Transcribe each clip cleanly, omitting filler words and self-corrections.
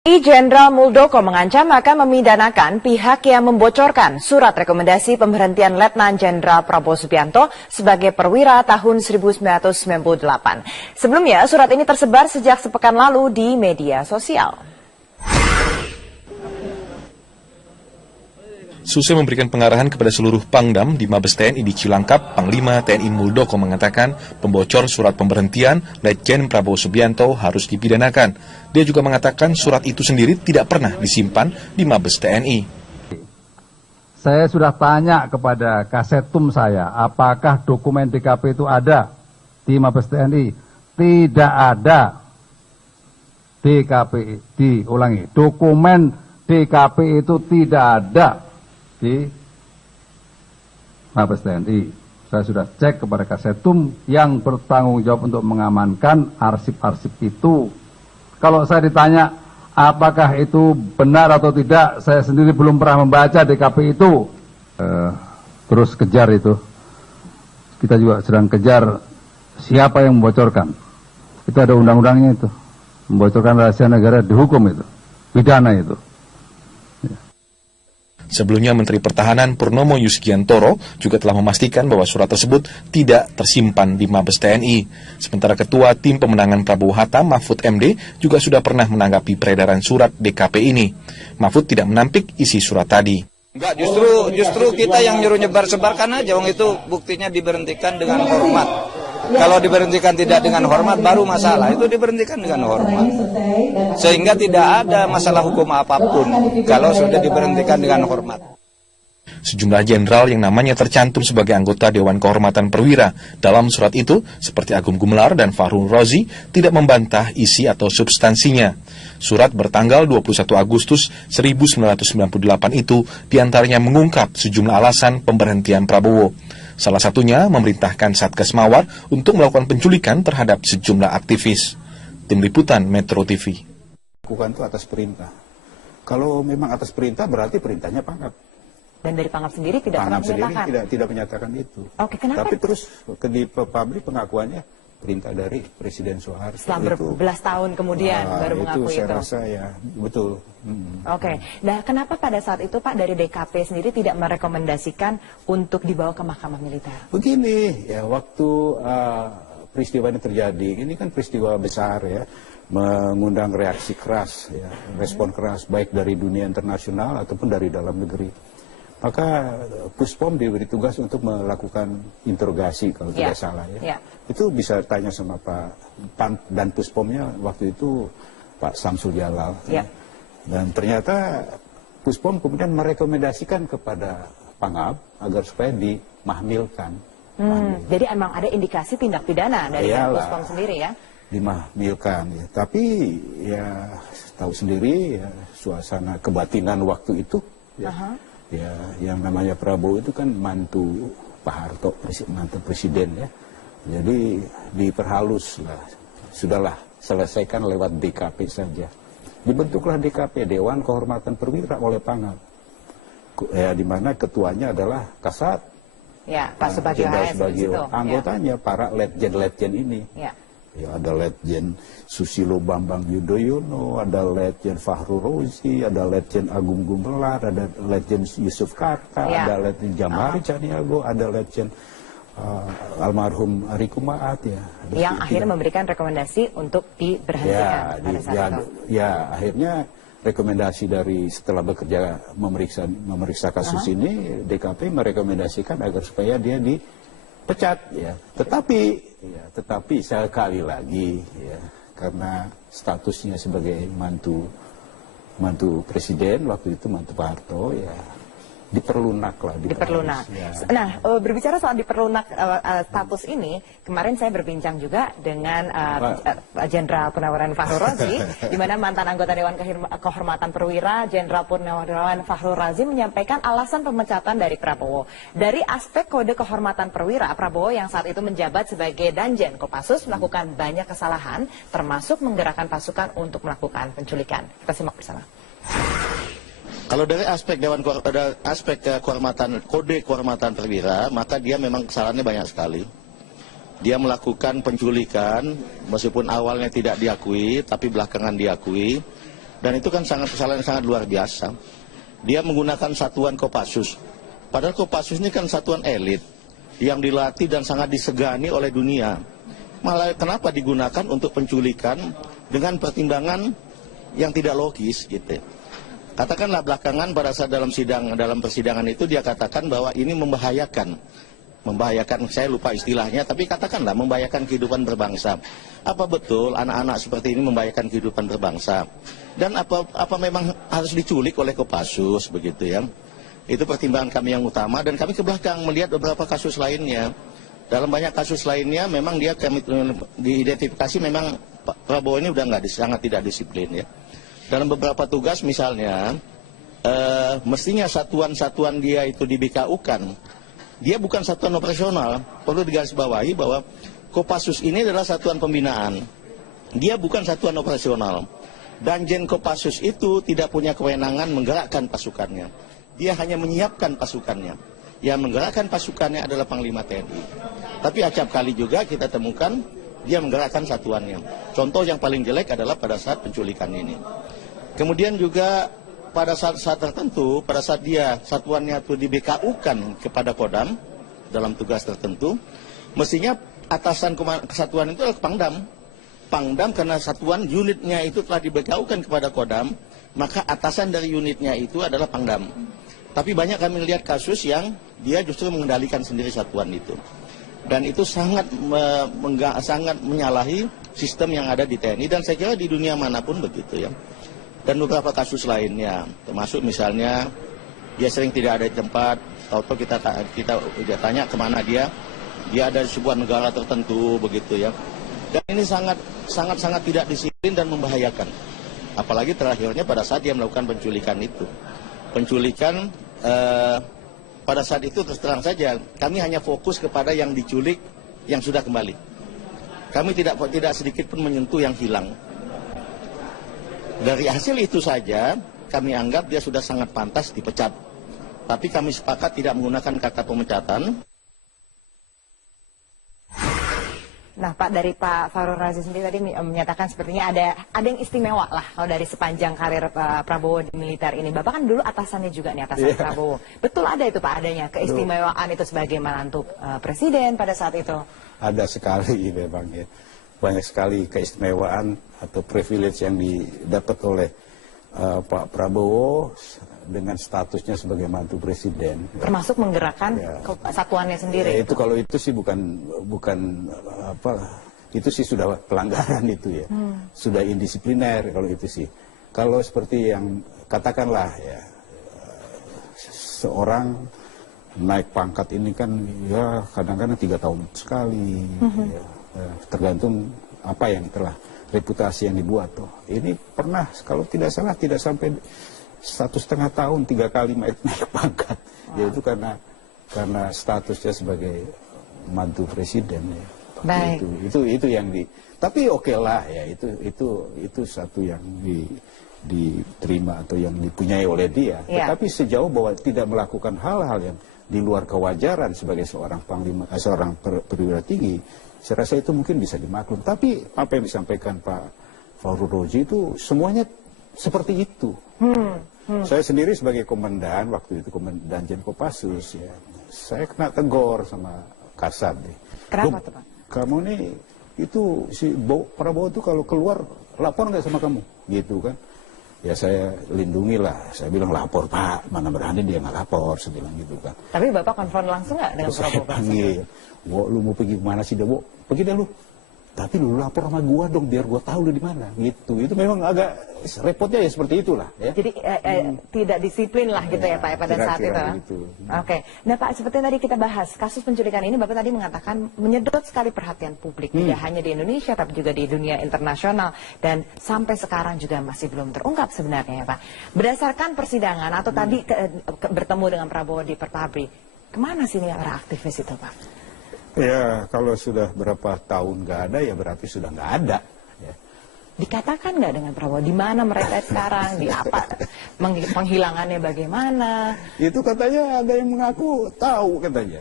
Jenderal Muldoko mengancam akan memidanakan pihak yang membocorkan surat rekomendasi pemberhentian Letnan Jenderal Prabowo Subianto sebagai perwira tahun 1998. Sebelumnya, surat ini tersebar sejak sepekan lalu di media sosial. Seusai memberikan pengarahan kepada seluruh Pangdam di Mabes TNI di Cilangkap, Panglima TNI Muldoko mengatakan pembocor surat pemberhentian Letjen Prabowo Subianto harus dipidanakan. Dia juga mengatakan surat itu sendiri tidak pernah disimpan di Mabes TNI. Saya sudah tanya kepada Kasetum saya, apakah dokumen DKP itu ada di Mabes TNI? Tidak ada. DKP, diulangi, dokumen DKP itu tidak ada di Mabes TNI. Saya sudah cek kepada Kasetum yang bertanggung jawab untuk mengamankan arsip-arsip itu. Kalau saya ditanya apakah itu benar atau tidak, saya sendiri belum pernah membaca DKP itu. Terus kejar itu. Kita juga sedang kejar siapa yang membocorkan. Itu ada undang-undangnya itu. Membocorkan rahasia negara dihukum itu. Pidana itu. Sebelumnya Menteri Pertahanan Purnomo Yuskiantoro juga telah memastikan bahwa surat tersebut tidak tersimpan di Mabes TNI. Sementara Ketua Tim Pemenangan Prabowo Hatta, Mahfud MD, juga sudah pernah menanggapi peredaran surat DKP ini. Mahfud tidak menampik isi surat tadi. Enggak, justru kita yang nyuruh nyebar-sebarkan aja, itu buktinya diberhentikan dengan hormat. Kalau diberhentikan tidak dengan hormat baru masalah, itu diberhentikan dengan hormat. Sehingga tidak ada masalah hukum apapun kalau sudah diberhentikan dengan hormat. Sejumlah jenderal yang namanya tercantum sebagai anggota Dewan Kehormatan Perwira dalam surat itu, seperti Agung Gumelar dan Fahrul Razi, tidak membantah isi atau substansinya. Surat bertanggal 21 Agustus 1998 itu diantaranya mengungkap sejumlah alasan pemberhentian Prabowo. Salah satunya memerintahkan Satgas Mawar untuk melakukan penculikan terhadap sejumlah aktivis. Tim Liputan Metro TV. Lakukan itu atas perintah. Kalau memang atas perintah berarti perintahnya Pangap. Dan dari Pangap sendiri tidak pernah menyatakan? Tidak menyatakan itu. Oke, kenapa? Tapi terus di publik pengakuannya perintah dari Presiden Soeharto. Setelah berbelas tahun kemudian baru mengakui itu. Saya rasa ya, betul. Oke, nah kenapa pada saat itu Pak dari DKP sendiri tidak merekomendasikan untuk dibawa ke Mahkamah Militer? Begini, ya waktu peristiwa ini terjadi, ini kan peristiwa besar ya, mengundang reaksi keras, ya, respon keras baik dari dunia internasional ataupun dari dalam negeri. Maka Puspom diberi tugas untuk melakukan interogasi kalau tidak salah ya. Itu bisa tanya sama Pak Pan dan Puspomnya waktu itu Pak Samsul Jalal. Ya. Dan ternyata Puspom kemudian merekomendasikan kepada Pangap agar supaya dimahmilkan. Jadi emang ada indikasi tindak pidana dari Puspom sendiri ya? Dimahmilkan ya. Tapi ya tahu sendiri ya suasana kebatinan waktu itu ya. Ya, yang namanya Prabowo itu kan mantu Pak Harto, mantu presiden ya. Jadi diperhalus lah, sudahlah selesaikan lewat DKP saja. Dibentuklah DKP, Dewan Kehormatan Perwira oleh Pangap. Ya, di mana ketuanya adalah Kasat. Ya, Pak Subagio HS itu. Anggotanya para letjen-letjen ini. Ya. Ya, ada Letjen Susilo Bambang Yudhoyono, ada Letjen Fahrul Razi, ada Letjen Agung Gumelar, ada Letjen Yusuf Karta, ada Letjen Jamhari Caniago, ada Letjen almarhum Ariku Maat ya. Yang akhirnya memberikan rekomendasi untuk diberhentikan pada saat itu. Ya, akhirnya rekomendasi dari setelah bekerja memeriksa kasus ini, DKP merekomendasikan agar supaya dia dipecat ya. Tetapi sekali lagi ya, karena statusnya sebagai mantu presiden waktu itu, mantu Pak Harto ya, diperlunak. Ya. Nah, berbicara soal diperlunak status ini, kemarin saya berbincang juga dengan Jenderal Purnawirawan Fahrul Razi, di mana mantan anggota Dewan Kehormatan Perwira, Jenderal Purnawirawan Fahrul Razi menyampaikan alasan pemecatan dari Prabowo. Dari aspek kode kehormatan perwira, Prabowo yang saat itu menjabat sebagai Danjen Kopassus melakukan banyak kesalahan, termasuk menggerakkan pasukan untuk melakukan penculikan. Kita simak bersama. Kalau dari aspek kode kehormatan perwira, maka dia memang kesalahannya banyak sekali. Dia melakukan penculikan, meskipun awalnya tidak diakui, tapi belakangan diakui. Dan itu kan kesalahan yang sangat luar biasa. Dia menggunakan satuan Kopassus. Padahal Kopassus ini kan satuan elit yang dilatih dan sangat disegani oleh dunia. Malah kenapa digunakan untuk penculikan dengan pertimbangan yang tidak logis gitu. Katakanlah belakangan pada saat dalam persidangan itu dia katakan bahwa ini membahayakan, saya lupa istilahnya, tapi katakanlah membahayakan kehidupan berbangsa. Apa betul anak-anak seperti ini membahayakan kehidupan berbangsa? Dan apa memang harus diculik oleh Kopassus begitu ya? Itu pertimbangan kami yang utama, dan kami ke belakang melihat beberapa kasus lainnya. Dalam banyak kasus lainnya memang kami diidentifikasi memang Pak Prabowo ini udah sangat tidak disiplin ya. Dalam beberapa tugas misalnya, mestinya satuan-satuan dia itu di BKU-kan. Dia bukan satuan operasional, perlu digarisbawahi bahwa Kopassus ini adalah satuan pembinaan. Dia bukan satuan operasional. Danjen Kopassus itu tidak punya kewenangan menggerakkan pasukannya. Dia hanya menyiapkan pasukannya. Yang menggerakkan pasukannya adalah Panglima TNI. Tapi acap kali juga kita temukan dia menggerakkan satuannya. Contoh yang paling jelek adalah pada saat penculikan ini. Kemudian juga pada saat tertentu, pada saat dia satuannya itu di BKU-kan kepada Kodam dalam tugas tertentu, mestinya atasan kesatuan itu adalah Pangdam. Pangdam karena satuan unitnya itu telah di BKU-kan kepada Kodam, maka atasan dari unitnya itu adalah Pangdam. Tapi banyak kami lihat kasus yang dia justru mengendalikan sendiri satuan itu. Dan itu sangat menyalahi sistem yang ada di TNI, dan saya kira di dunia manapun begitu ya. Dan beberapa kasus lainnya, termasuk misalnya dia sering tidak ada di tempat, tahu-tahu kita tanya kemana dia ada di sebuah negara tertentu begitu ya. Dan ini sangat tidak disiplin dan membahayakan. Apalagi terakhirnya pada saat dia melakukan penculikan itu. Penculikan pada saat itu terus terang saja kami hanya fokus kepada yang diculik yang sudah kembali. Kami tidak sedikit pun menyentuh yang hilang. Dari hasil itu saja kami anggap dia sudah sangat pantas dipecat. Tapi kami sepakat tidak menggunakan kata pemecatan. Nah, Pak, dari Pak Fahrul Razi sendiri tadi menyatakan sepertinya ada yang istimewa lah kalau dari sepanjang karir Prabowo di militer ini. Bapak kan dulu atasannya juga nih, atasan Prabowo. Betul ada itu Pak, adanya keistimewaan itu sebagai menantu presiden pada saat itu? Ada sekali memang ya. Banyak sekali keistimewaan atau privilege yang didapat oleh Pak Prabowo dengan statusnya sebagai mantu presiden. Termasuk menggerakkan satuannya sendiri. Itu kalau itu sih bukan itu sih sudah pelanggaran itu ya. Sudah indisipliner kalau itu sih. Kalau seperti yang katakanlah ya seorang naik pangkat ini kan ya kadang-kadang 3 tahun sekali. Ya, tergantung apa yang telah reputasi yang dibuat tuh. Ini pernah kalau tidak salah tidak sampai 1,5 tahun 3 kali naik pangkat. Yaitu karena statusnya sebagai mantu presiden ya. Baik. Itu yang tapi oke lah ya itu satu yang diterima atau yang dipunyai oleh dia. Tetapi sejauh bahwa tidak melakukan hal-hal yang di luar kewajaran sebagai seorang panglima, seorang perwira tinggi, saya rasa itu mungkin bisa dimaklum. Tapi apa yang disampaikan Pak Fahrul Razi itu semuanya seperti itu. Saya sendiri sebagai komandan waktu itu Danjen Kopassus ya, saya kena tegur sama Kasat deh. Kenapa tuh Pak? Kamu nih itu si Prabowo itu kalau keluar lapor nggak sama kamu, gitu kan? Ya saya lindungi lah, saya bilang lapor Pak, mana berani dia nggak lapor, saya bilang gitu kan. Tapi Bapak konfront langsung nggak dengan Prabowo? Saya panggil, lu mau pergi kemana sih Bo? Pergi deh lu. Tapi lu lapor sama gua dong, biar gua tahu lu di mana, gitu. Itu memang agak repotnya ya seperti itulah. Ya. Jadi tidak disiplin lah gitu ya Pak pada saat itu. Gitu. Oke. Nah Pak, seperti yang tadi kita bahas, kasus penculikan ini Bapak tadi mengatakan menyedot sekali perhatian publik, tidak hanya di Indonesia tapi juga di dunia internasional, dan sampai sekarang juga masih belum terungkap sebenarnya ya Pak. Berdasarkan persidangan atau tadi bertemu dengan Prabowo di Pertabri, kemana sih nih para aktivis itu Pak? Ya kalau sudah berapa tahun nggak ada ya berarti sudah nggak ada. Ya. Dikatakan nggak dengan Prabowo di mana mereka sekarang, di apa, penghilangannya bagaimana? Itu katanya ada yang mengaku tahu katanya.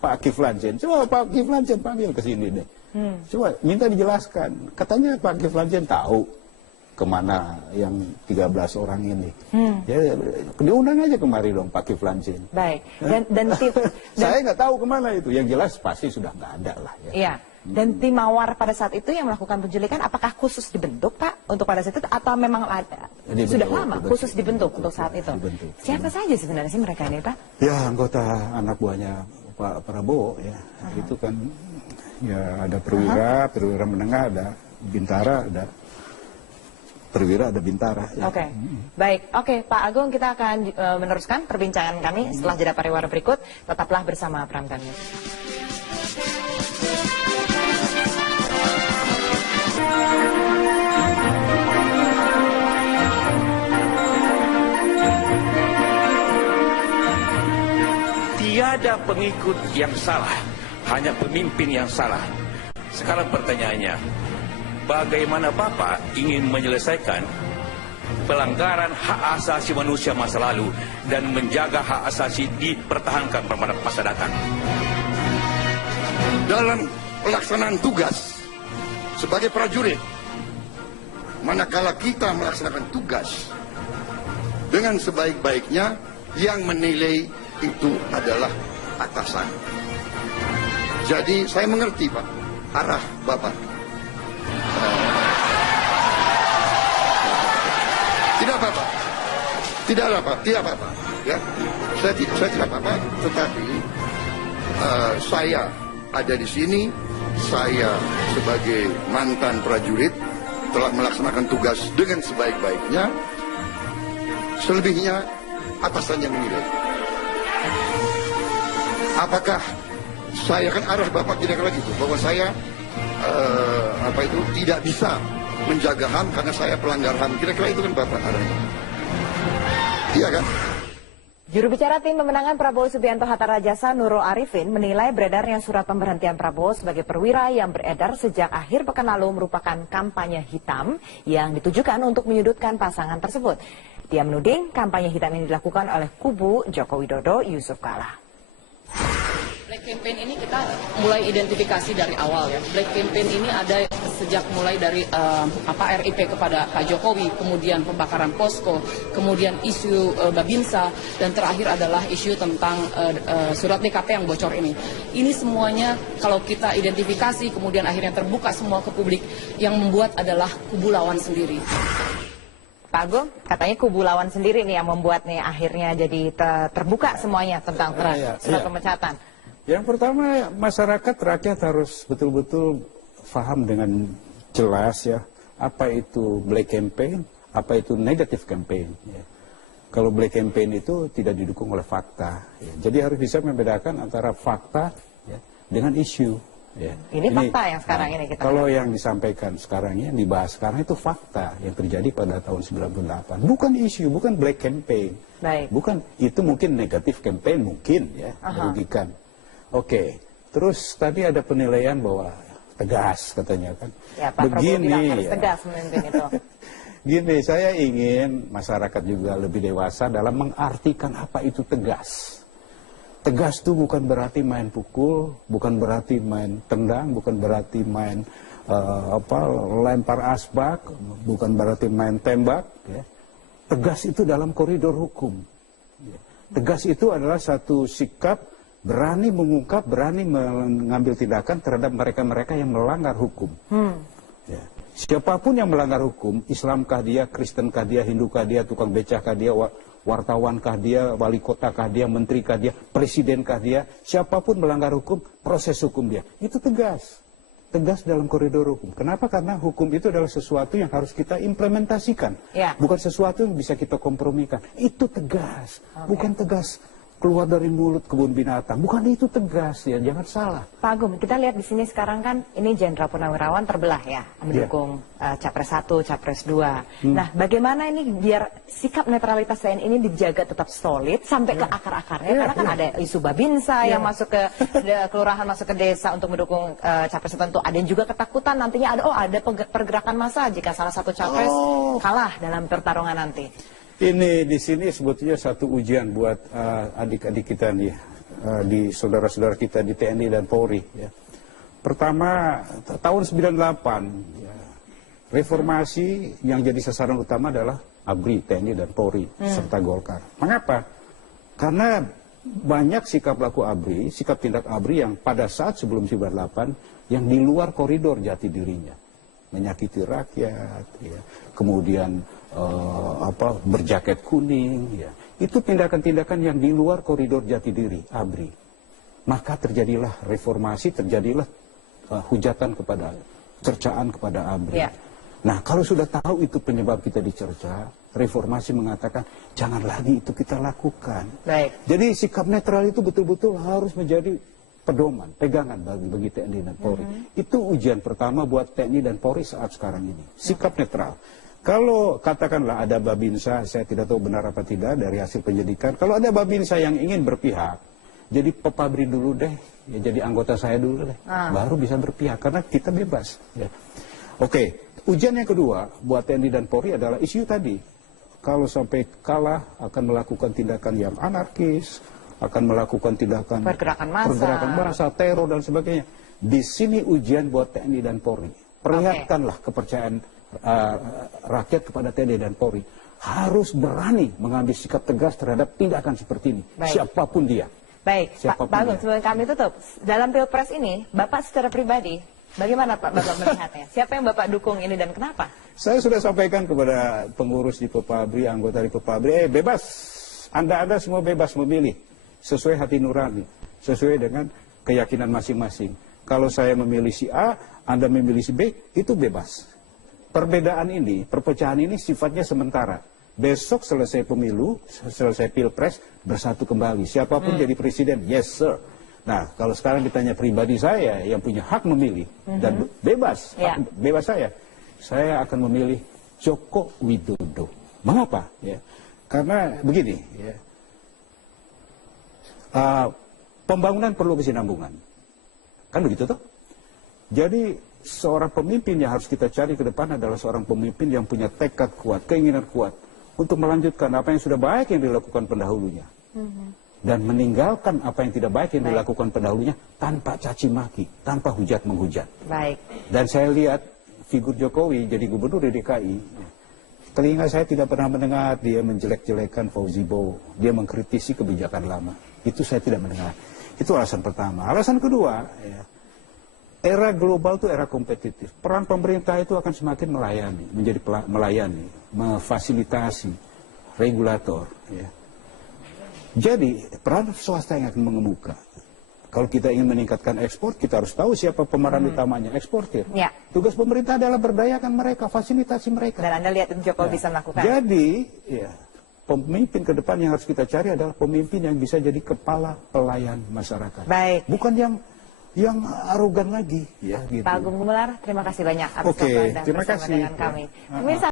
Pak Kiflan Zen. Coba Pak Kiflan Zen panggil ke sini deh. Coba minta dijelaskan. Katanya Pak Kiflan Zen tahu. kemana yang 13 orang ini. Ya, diundang aja kemari dong Pak Kiflan Zain. Baik. Dan Saya nggak tahu kemana itu. Yang jelas pasti sudah nggak ada lah. Ya. Iya. Dan tim Mawar pada saat itu yang melakukan penculikan, apakah khusus dibentuk Pak untuk pada saat itu atau memang ada, sudah lama khusus dibentuk untuk saat itu? Siapa saja sebenarnya sih mereka ini Pak? Ya anggota anak buahnya Pak Prabowo ya. Itu kan ya ada perwira, perwira menengah, ada bintara, ada perwira, ada bintara. Ya. Oke, baik. Oke, Pak Agung, kita akan meneruskan perbincangan kami setelah jeda pariwara berikut. Tetaplah bersama Pramtan News. Tiada pengikut yang salah, hanya pemimpin yang salah. Sekarang pertanyaannya, bagaimana Bapak ingin menyelesaikan pelanggaran hak asasi manusia masa lalu dan menjaga hak asasi dipertahankan pada masa datang? Dalam pelaksanaan tugas sebagai prajurit, manakala kita melaksanakan tugas dengan sebaik-baiknya, yang menilai itu adalah atasan. Jadi saya mengerti Pak, arah Bapak. Tidak apa-apa, tidak apa-apa, ya. Saya tidak apa-apa, tetapi saya ada di sini. Saya sebagai mantan prajurit telah melaksanakan tugas dengan sebaik-baiknya. Selebihnya atasan yang menilai. Apakah saya kan arah Bapak kira-kira gitu, bahwa saya tidak bisa menjaga HAM karena saya pelanggar HAM, kira-kira itu kan Bapak arahnya. Iya kan? Juru bicara tim pemenangan Prabowo Subianto Hatta Rajasa Nurul Arifin menilai beredarnya surat pemberhentian Prabowo sebagai perwira yang beredar sejak akhir pekan lalu merupakan kampanye hitam yang ditujukan untuk menyudutkan pasangan tersebut. Dia menuding kampanye hitam ini dilakukan oleh kubu Joko Widodo Yusuf Kala. Black campaign ini kita mulai identifikasi dari awal ya. Black campaign ini ada sejak mulai dari RIP kepada Pak Jokowi, kemudian pembakaran posko, kemudian isu Babinsa, dan terakhir adalah isu tentang surat DKP yang bocor ini. Ini semuanya kalau kita identifikasi kemudian akhirnya terbuka semua ke publik, yang membuat adalah kubu lawan sendiri. Pak Agung, katanya kubu lawan sendiri nih yang membuat nih akhirnya jadi terbuka semuanya tentang surat pemecatan. Yang pertama, masyarakat rakyat harus betul-betul paham dengan jelas ya, apa itu black campaign, apa itu negative campaign. Ya. Kalau black campaign itu tidak didukung oleh fakta. Ya. Jadi harus bisa membedakan antara fakta ya, dengan isu. Ya. Ini fakta yang sekarang ini kita. Kalau yang disampaikan sekarang ini, yang dibahas sekarang itu fakta yang terjadi pada tahun 98. Bukan isu, bukan black campaign. Baik. Bukan, itu mungkin negative campaign mungkin ya, merugikan. Oke, terus tadi ada penilaian bahwa tegas katanya kan. Ya, Pak Prabowo bilang harus tegas memimpin itu. Gini, saya ingin masyarakat juga lebih dewasa dalam mengartikan apa itu tegas. Tegas itu bukan berarti main pukul, bukan berarti main tendang, bukan berarti main lempar asbak, bukan berarti main tembak. Ya. Tegas itu dalam koridor hukum. Ya. Tegas itu adalah satu sikap berani mengungkap, berani mengambil tindakan terhadap mereka-mereka yang melanggar hukum. Ya. Siapapun yang melanggar hukum, Islamkah dia, Kristenkah dia, Hindukah dia, tukang becakah dia, wartawankah dia, wali kotakah dia, menterikah dia, presidenkah dia, siapapun melanggar hukum, proses hukum dia. Itu tegas. Tegas dalam koridor hukum. Kenapa? Karena hukum itu adalah sesuatu yang harus kita implementasikan. Ya. Bukan sesuatu yang bisa kita kompromikan. Itu tegas. Bukan tegas keluar dari mulut kebun binatang. Bukan itu tegas ya, jangan salah. Pak Agung, kita lihat di sini sekarang kan ini Jenderal Purnawirawan terbelah ya, mendukung Capres 1, Capres 2. Nah, bagaimana ini biar sikap netralitas TNI ini dijaga tetap solid sampai ke akar-akarnya? Karena kan ada isu Babinsa yang masuk ke kelurahan, masuk ke desa untuk mendukung Capres tertentu. Ada yang juga ketakutan nantinya ada pergerakan massa jika salah satu Capres kalah dalam pertarungan nanti. Ini di sini sebetulnya satu ujian buat adik-adik kita nih, di saudara-saudara kita di TNI dan Polri. Ya. Pertama, tahun 98, ya, reformasi yang jadi sasaran utama adalah ABRI, TNI dan Polri serta Golkar. Mengapa? Karena banyak sikap laku ABRI, sikap tindak ABRI yang pada saat sebelum 98 yang di luar koridor jati dirinya, menyakiti rakyat, ya. Kemudian berjaket kuning, ya. Itu tindakan-tindakan yang di luar koridor jati diri ABRI. Maka terjadilah reformasi, terjadilah hujatan kepada, cercaan kepada ABRI. Ya. Nah, kalau sudah tahu itu penyebab kita dicerca, reformasi mengatakan jangan lagi itu kita lakukan. Baik. Jadi sikap netral itu betul-betul harus menjadi pedoman, pegangan bagi TNI dan Polri. Itu ujian pertama buat TNI dan Polri saat sekarang ini. Sikap netral. Kalau katakanlah ada Babinsa, saya tidak tahu benar apa tidak dari hasil penyidikan. Kalau ada Babinsa yang ingin berpihak, jadi pepabri dulu deh, ya jadi anggota saya dulu deh, baru bisa berpihak karena kita bebas. Ya. Oke. Ujian yang kedua buat TNI dan Polri adalah isu tadi. Kalau sampai kalah akan melakukan tindakan yang anarkis, akan melakukan tindakan pergerakan massa, teror dan sebagainya. Di sini ujian buat TNI dan Polri. Perlihatkanlah kepercayaan rakyat kepada TNI dan Polri. Harus berani mengambil sikap tegas terhadap tindakan seperti ini. Baik. Siapapun dia. Baik, Pak Agung, sebelum kami tutup, dalam Pilpres ini, Bapak secara pribadi, bagaimana Pak Bapak melihatnya? Siapa yang Bapak dukung ini dan kenapa? Saya sudah sampaikan kepada pengurus di Pepabri, anggota di Pepabri, bebas. Anda semua bebas memilih sesuai hati nurani, sesuai dengan keyakinan masing-masing. Kalau saya memilih si A, Anda memilih si B, itu bebas. Perbedaan ini, perpecahan ini sifatnya sementara. Besok selesai pemilu, selesai Pilpres, bersatu kembali. Siapapun jadi presiden, yes sir. Nah, kalau sekarang ditanya pribadi saya yang punya hak memilih dan bebas, bebas saya akan memilih Joko Widodo. Mengapa? Ya, karena begini, ya, pembangunan perlu kesinambungan, kan begitu toh? Jadi seorang pemimpin yang harus kita cari ke depan adalah seorang pemimpin yang punya tekad kuat, keinginan kuat untuk melanjutkan apa yang sudah baik yang dilakukan pendahulunya. Dan meninggalkan apa yang tidak baik yang dilakukan pendahulunya tanpa caci maki, tanpa hujat menghujat. Baik. Dan saya lihat figur Jokowi jadi gubernur di DKI, telinga saya tidak pernah mendengar dia menjelek-jelekan Fauzi Bowo, dia mengkritisi kebijakan lama. Itu saya tidak mendengar. Itu alasan pertama. Alasan kedua, ya, era global itu era kompetitif. Peran pemerintah itu akan semakin melayani, menjadi melayani, memfasilitasi, regulator. Ya. Jadi peran swasta yang akan mengemuka. Kalau kita ingin meningkatkan ekspor, kita harus tahu siapa pemeran utamanya, eksportir. Ya. Tugas pemerintah adalah berdayakan mereka, fasilitasi mereka. Dan Anda lihat Jokowi bisa melakukan. Jadi, ya, pemimpin ke depan yang harus kita cari adalah pemimpin yang bisa jadi kepala pelayan masyarakat. Baik. Bukan yang arogan lagi. Ya, gitu. Pak Agung Gumelar, terima kasih banyak atas waktu Anda bersama dengan kami.